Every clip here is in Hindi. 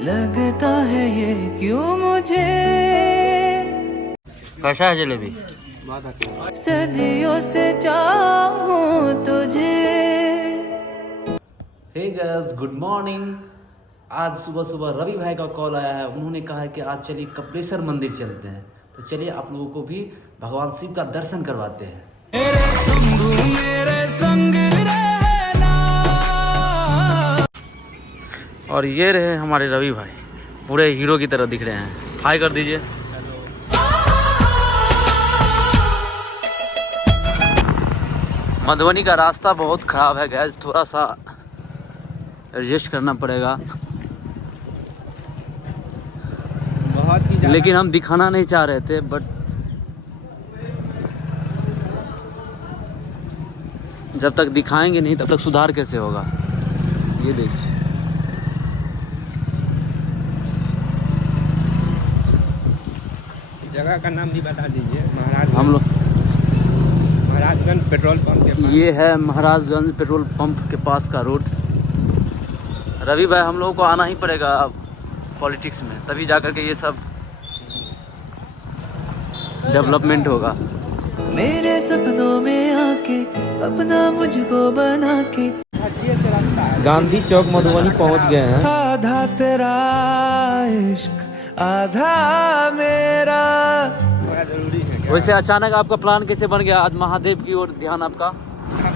लगता है ये क्यों मुझे कैसा है जलेबी? सदियों से चाहूं तुझे। हे गर्ल्स, गुड मॉर्निंग। आज सुबह सुबह रवि भाई का कॉल आया है। उन्होंने कहा है कि आज चलिए कपिलेश्वर मंदिर चलते हैं। तो चलिए आप लोगों को भी भगवान शिव का दर्शन करवाते हैं। मेरे संग रहना। और ये रहे हमारे रवि भाई, पूरे हीरो की तरह दिख रहे हैं। हाय कर दीजिए। मधुबनी का रास्ता बहुत ख़राब है गैस, थोड़ा सा एडजस्ट करना पड़ेगा। लेकिन हम दिखाना नहीं चाह रहे थे, बट जब तक दिखाएंगे नहीं तब तक सुधार कैसे होगा। ये देखिए, जगह का नाम भी बता दीजिए। हम लोग महाराजगंज पेट्रोल पंप के पास। ये है महाराजगंज पेट्रोल पंप के पास का रोड। रवि भाई, हम लोगों को आना ही पड़ेगा अब पॉलिटिक्स में, तभी जाकर के ये सब डेवलपमेंट होगा। मेरे सपनों में आके अपना मुझको बना के। गांधी चौक मधुबनी पहुंच गए हैं। आधा तेरा इश्क आधा मेरा। बड़ा जरूरी है क्या? वैसे अचानक आपका प्लान कैसे बन गया आज महादेव की ओर ध्यान आपका?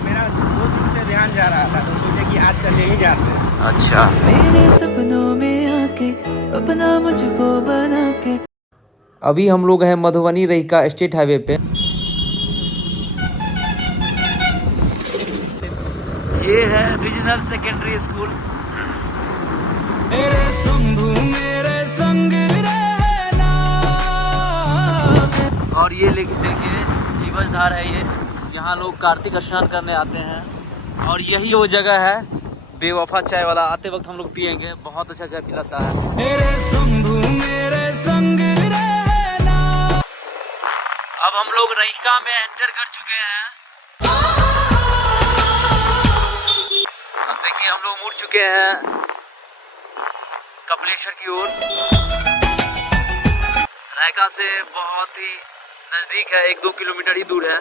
मेरा 2 दिन से ध्यान जा रहा था, तो सोचे कि आज चले ही जाते हैं। अच्छा, मेरे सपनों में आके अपना मुझको बना के। अभी हम लोग हैं मधुबनी रहिका स्टेट हाईवे पे। ये है रीजनल सेकेंडरी स्कूल। मेरे संग रहना। और ये देखिए जीवजधार है ये, यहाँ लोग कार्तिक स्नान करने आते हैं। और यही वो जगह है बेवफा चाय वाला। आते वक्त हम लोग पियेंगे, बहुत अच्छा चाय पिलाता है। मेरे संग रहना। अब हम लोग रहिका में एंटर कर चुके हैं। अब देखिए हम लोग मुड़ चुके हैं कपिलेश्वर की ओर। रहिका से बहुत ही नजदीक है, 1-2 किलोमीटर ही दूर है।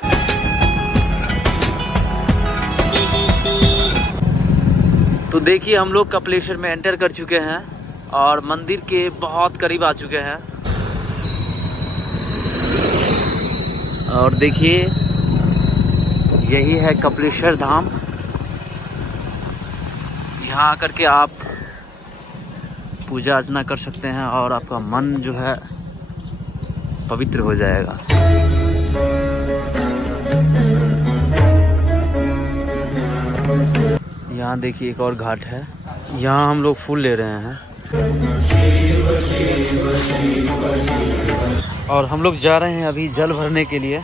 तो देखिए हम लोग कपिलेश्वर में एंटर कर चुके हैं और मंदिर के बहुत करीब आ चुके हैं। और देखिए यही है कपिलेश्वर धाम। यहाँ आकर के आप पूजा अर्चना कर सकते हैं और आपका मन जो है पवित्र हो जाएगा। यहाँ देखिए एक और घाट है, यहाँ हम लोग फूल ले रहे हैं। और हम लोग जा रहे हैं अभी जल भरने के लिए।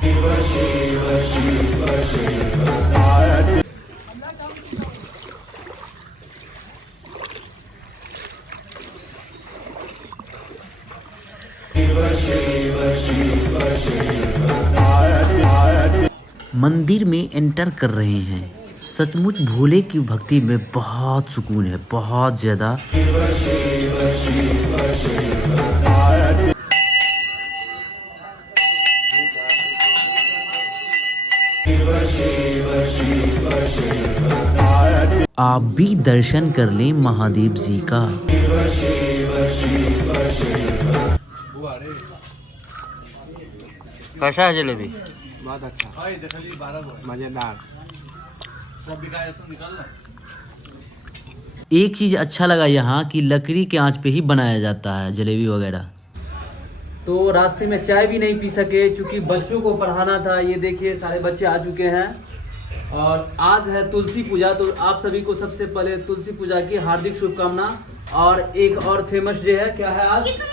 मंदिर में एंटर कर रहे हैं। सचमुच भोले की भक्ति में बहुत सुकून है, बहुत ज़्यादा। आप भी दर्शन कर लें महादेव जी का। कैसा है जलेबी? बहुत अच्छा, मजेदार। एक चीज़ अच्छा लगा यहाँ कि लकड़ी के आंच पे ही बनाया जाता है जलेबी वगैरह। तो रास्ते में चाय भी नहीं पी सके क्योंकि बच्चों को पढ़ाना था। ये देखिए सारे बच्चे आ चुके हैं और आज है तुलसी पूजा। तो आप सभी को सबसे पहले तुलसी पूजा की हार्दिक शुभकामना। और एक और फेमस डे है, क्या है आज? तो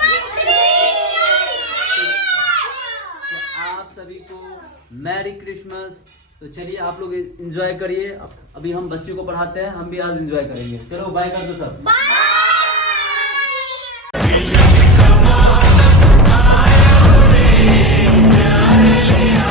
आप सभी को मैरी क्रिसमस। तो चलिए आप लोग एंजॉय करिए। अभी हम बच्चों को पढ़ाते हैं, हम भी आज एंजॉय करेंगे। चलो बाय कर दो सब।